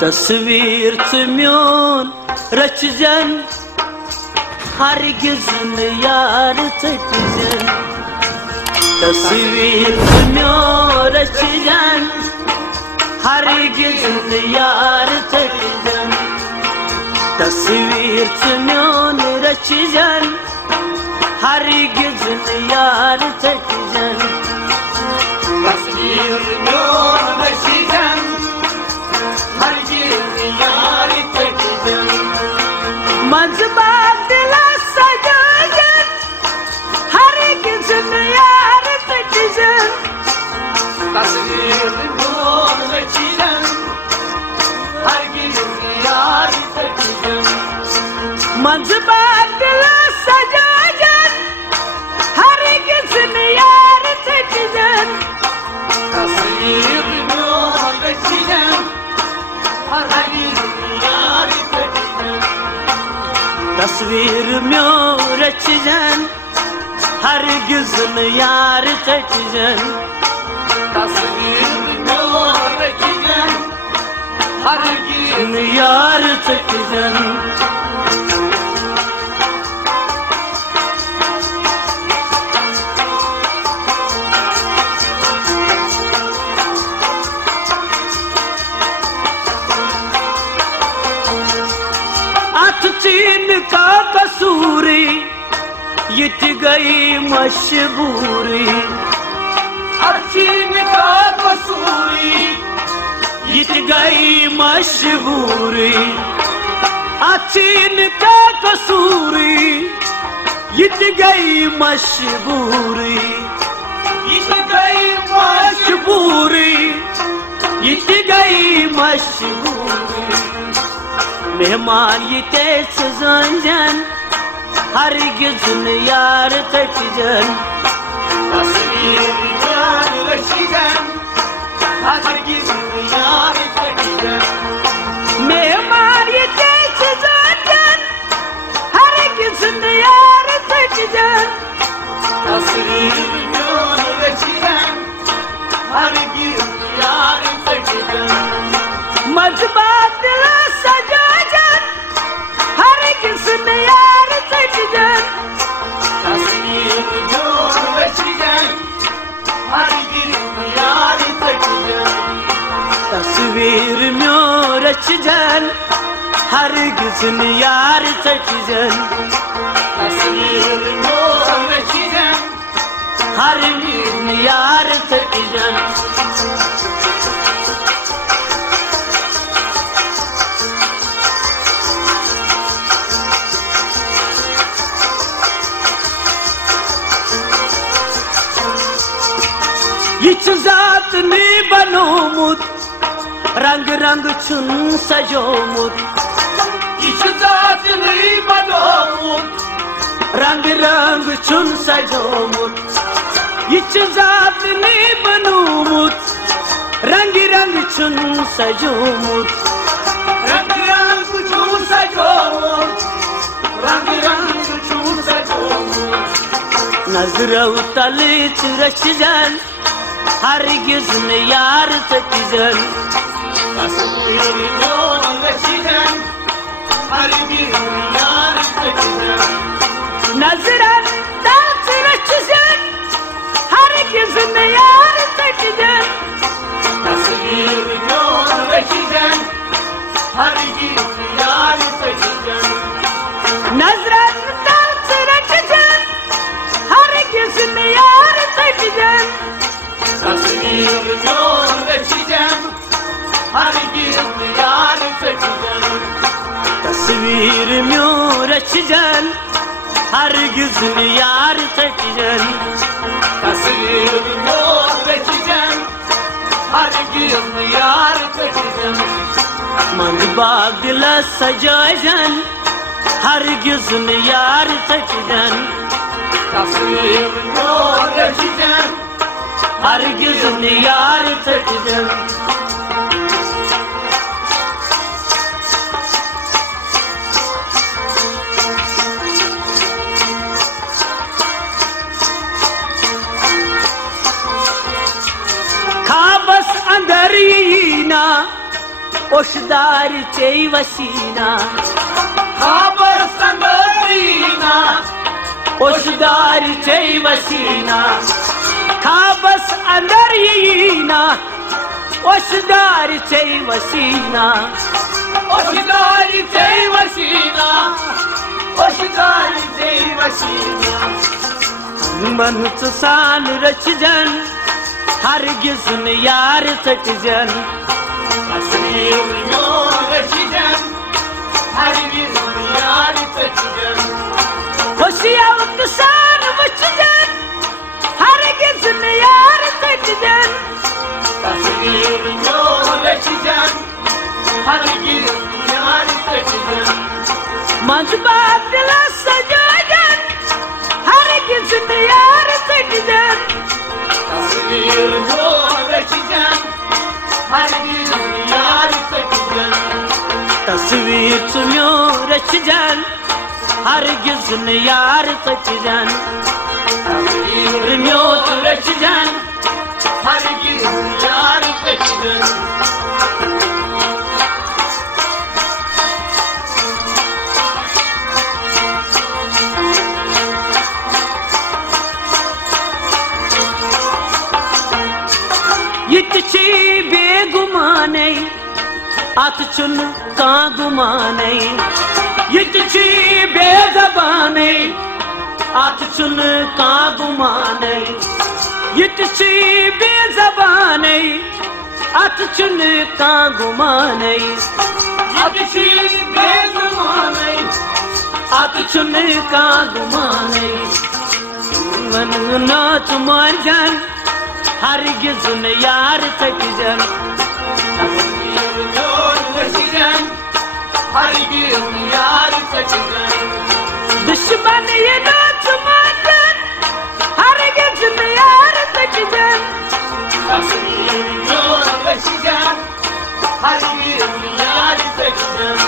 तस्वीर म्योन रचजन हरगिज यार चटजन तस्वीर म्योन रचजन हरगिज यार चटजन तस्वीर म्योन रचजन हरगिज यार चटजन तस्वीर म्योन रचजन हरगिज यार चटजन मजबा दिला सजन हरगिज यार चटजन तस्वीर म्योन रचजन हरगिज यार चटजन मजबा दिला सजन हरगिज यार चटजन तस्वीर म्योन रचजन हरगिज यार चटजन तस्वीर म्योन रचजन हरगिज यार चटजन तस्वीर म्योन रचजन हरगिज यार चटजन चीन का कसूरी यित गई मशबूरी चीन का कसूरी यित गई मशबूरी चीन का कसूरी यित गई मशबूरी यित गई मशबूरी यित गई मशबूरी मेहमान ये तेज जन हरगिज यार चटजन तस्वीर म्योन रचजन हरगिज यार चटजन मेहमान ये तेज जन हरगिज यार चटजन तस्वीर म्योन रचजन हरगिज यार चटजन मजबा दिला सजन हरगिज यार चटजन तस्वीर म्योन रचजन हरगिज यार चटजन तस्वीर म्योन रचजन हरगिज यार चटजन तस्वीर म्योन रचजन हरगिज यार चटजन यह जात ने बनोमुत रंग रंग चुन सजोमुत यह जात ने बनोमुत रंग रंग चुन सजोमुत यह जात ने बनोमुत रंग रंग चुन सजोमुत रंग रंग चुन सजोमुत रंग रंग चुन सजोमुत नजरों तले रचजन हरगिज यार चटजन तस्वीर म्योन रचजन हरगिज यार चटजन नजरन ताज रचजन हरगिज यार चटजन तस्वीर म्योन रचजन हरगिज यार चटजन नजरन ताज रचजन हरगिज यार चटजन तस्वीर म्योन रचजन हरगिज यार चटजन तस्वीर म्योन रचजन हरगिज यार चटजन तस्वीर म्योन रचजन हरगिज यार चटजन मंद बाग दिल सजन हरगिज यार चटजन तस्वीर म्योन रचजन हरगिज यार चटजन ओशदार चे वसीना खबर संगीना ओशदार चे वसीना खाबस अंदर यीना ओशदार चे वसीना ओशदार चे वसीना ओशदार चे वसीना मन सान रचजन हरगिज न यार चटजन तस्वीर रचजन हरगिज न यार चटजन खुशियां सान बचजन हरगिज न यार चटजन तस्वीर रचजन हरगिज न यार चटजन मंजबा दिल सजाजन हरगिज न यार चटजन तस्वीर रचजन हरगिज न यार चटजन तस्वीर चुम्यो रचजन हरगिज न यार चटजन तस्वीर म्यो रचजन हरगिज न यार चटजन यितची बेगुमाने अत चुन का गुमाने यितची बेजबाने अत चुन का गुमाने यितची बेजबाने अत चुन का गुमाने यितची बेगुमाने अत चुन का गुमाने मन नाच मारजन हरगिज न यार चटजन तस्वीर रचजन हरगिज न यार चटजन दुश्मन ये नाच मारजन हरगिज न यार चटजन तस्वीर रचजन हरगिज न यार चटजन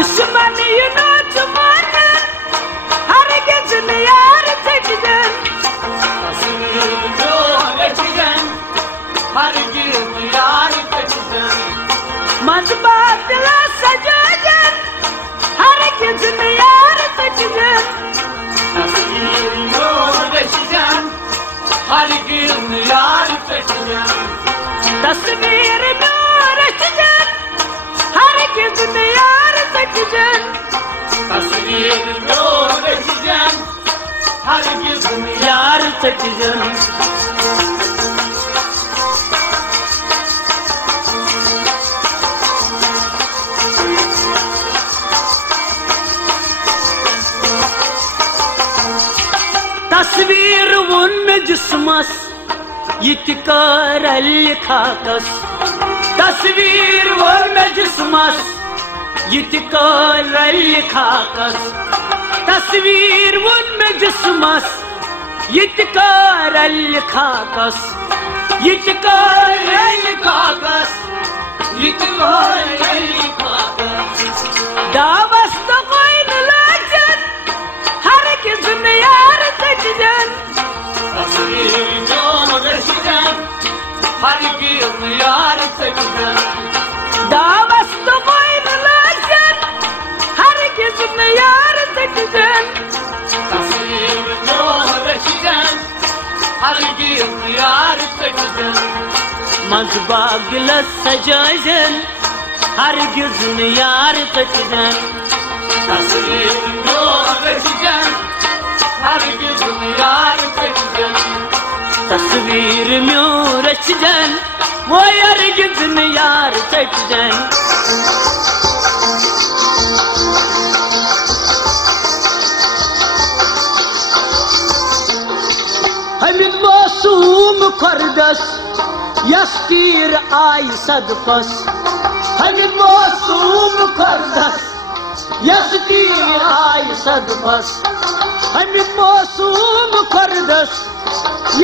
दुश्मन ये नाच मारजन हरगिज न यार चटजन तस्वीर रचजन हरगिज न यार चटजन मंजबा दिल सजाजन हरगिज न यार चटजन तस्वीर रचजन हरगिज न यार चटजन तस्वीर रचजन हरगिज न यार चटजन तस्वीर रचजन हरगिज न यार चटजन तस्वीर उनमें जिस्मस यितकार लिखाकस तस्वीर उनमें जिस्मस यितकार लिखाकस तस्वीर उनमें जिस्मस यितकार लिखाकस यितकार लिखाकस यितकार लिखाकस दावस तो कोई न लाजन हरगिज न यार चटजन तस्वीर रचजन हरगिज न यार चटजन दावस तो कोई न लाजन हरगिज न यार चटजन तस्वीर रचजन हरगिज न यार चटजन मंजबा गिलस सजाजन हरगिज न यार चटजन तस्वीर रचजन हरगिज न यार चटजन तस्वीर म्यो रचजन वो हरगिज न यार चटजन हमिद मासूम खरदस यस्तीर आई सदफस हमिद मासूम खरदस यस्तीर आई सदफस हमिद मासूम खरदस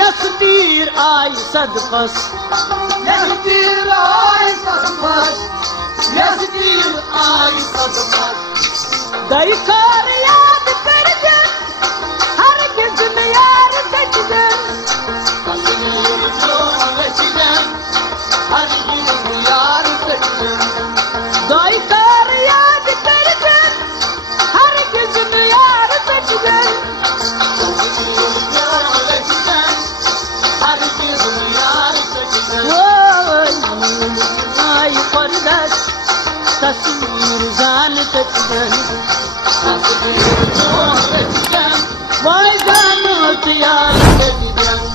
यस्तीर आई सदफस यस्तीर आई सदफस यस्तीर आई सदफस दैकार याद कर जन हरगिज न यार चटजन तस्वीर रचजन हरगिज न यार चटजन seçeceğim. Vay ay kardeş, tasvir zan seçeceğim. Vay canım tiyar seçeceğim.